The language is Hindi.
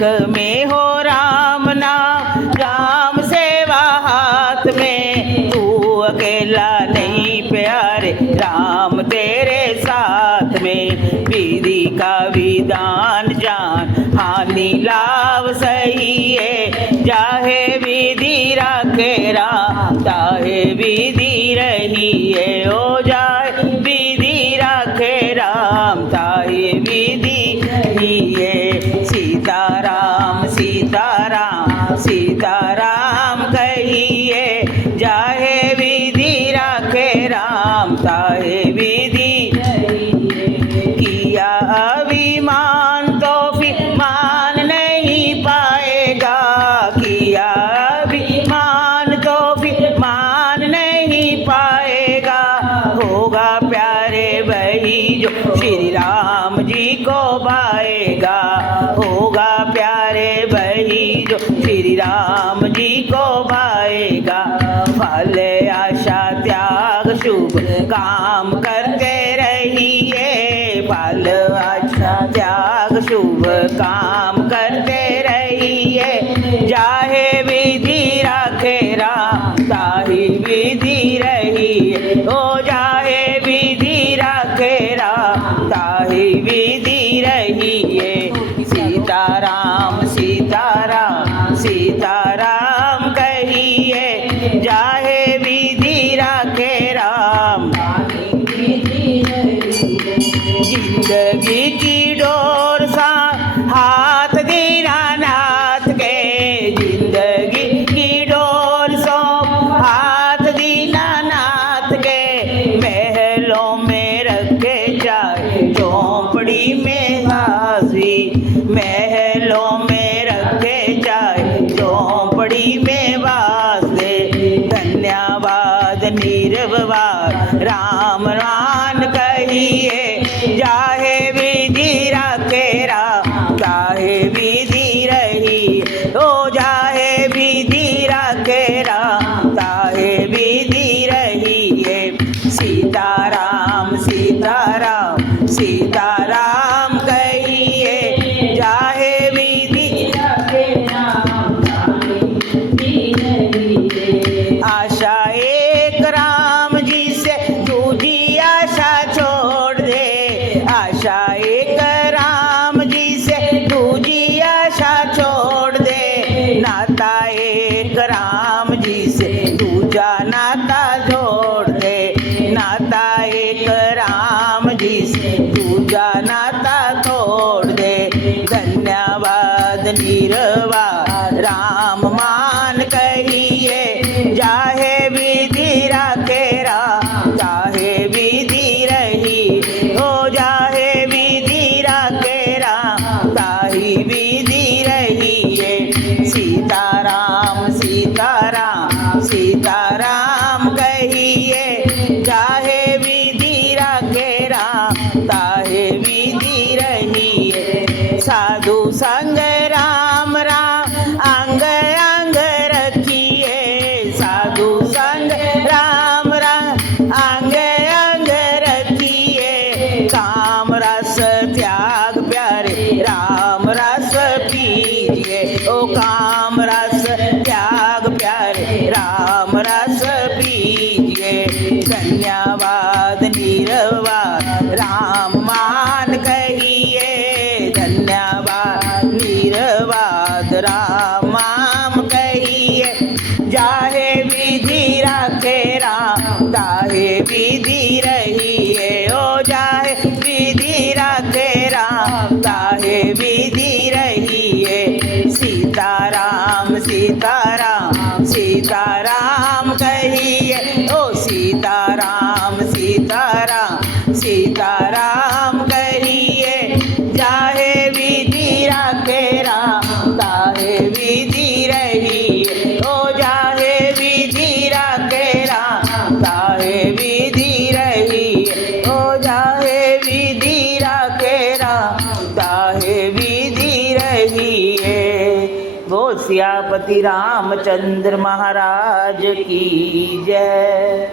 मुख में हो राम नाम, राम सेवा हाथ में। तू अकेला नहीं प्यारे, राम तेरे साथ में। विधि का विधान जान, हानि लाभ सही है। चाहे विधि रखे राम, चाहे विधि रही है। ओ जाए विधि रखे राम, चाहे विधि रही है। सीताराम सीताराम सीताराम कहिए, चाहे विधि रखे राम, चाहे विधि किया अभिमान तो फिर मान नहीं पाएगा। किया अभिमान तो फिर मान नहीं पाएगा। होगा प्यारे वही जो श्री राम जी को पाएगा। होगा प्यारे वही जो श्री राम जी को पाएगा। फल आशा त्याग शुभ काम करते रहिए। फल आशा त्याग शुभ काम करते रहिए। चाहे विधि रखे राम, चाहे विधि रहिए। ओ चाहे विधि रखे राम, चाहे विधि रहिए। सीताराम सीताराम सीताराम कहिए, चाहे विधि रखे राम। जिंदगी की डोर सा हाथ दीनानाथ के। जिंदगी की डोर सो हाथ दीनानाथ के। महलों में रखे जाए, झोंपड़ी में हाजी। महलों में रखे जाए, झोंपड़ी में वास दे। धन्यवाद निर्वाद राम राम कहिए, चाहे विधि रखे राम, चाहे विधि रही। ओ चाहे विधि रखे राम, चाहे विधि रही है। सीताराम सीताराम सीताराम कहिए, चाहे विधि रखे राम, चाहे विधि रही है। आशा एक राम जी से दूजी आशा छोड़ दे। आशा एक राम जी से दूजी आशा छोड़ दे। नाता एक राम जी से दूजा नाता जोड़ दे। नाता एक राम जी से दूजा नाता तोड़ दे। धन्यवाद निर्वाद राम मान कहिए, चाहे विधि रखे राम, चाहे विधि रही। हो चाहे विधि रखे राम, चाहे विधि रही है। सीताराम सीताराम सीताराम कहिए, चाहे विधि रखे राम, चाहे विधि रही है। साधु संग राम राम अंग अंग रखिए। साधु संग राम राम अंग अंग रखिए। काम रस त्याग प्यारे राम रस पीजिए। ओ काम रस त्याग प्यारे राम रस पीजिए। धन्यवाद निर्वाद राम मान कहिए। धन्यवाद निर्वाद राम नाम कहिए, चाहे विधि रखे राम, चाहे विधि रहिए। ओ चाहे विधि रखे राम, चाहे विधि रहिए। सीताराम सीताराम सीताराम कहिए। ओ सीताराम सीताराम सीताराम कहिए, चाहे विधि रखे राम, चाहे विधि रहिए। ओ चाहे विधि रखे राम, चाहे विधि रहिए। ओ चाहे विधि रखे राम, चाहे विधि रहिए। वो सियापति रामचंद्र महाराज की जय।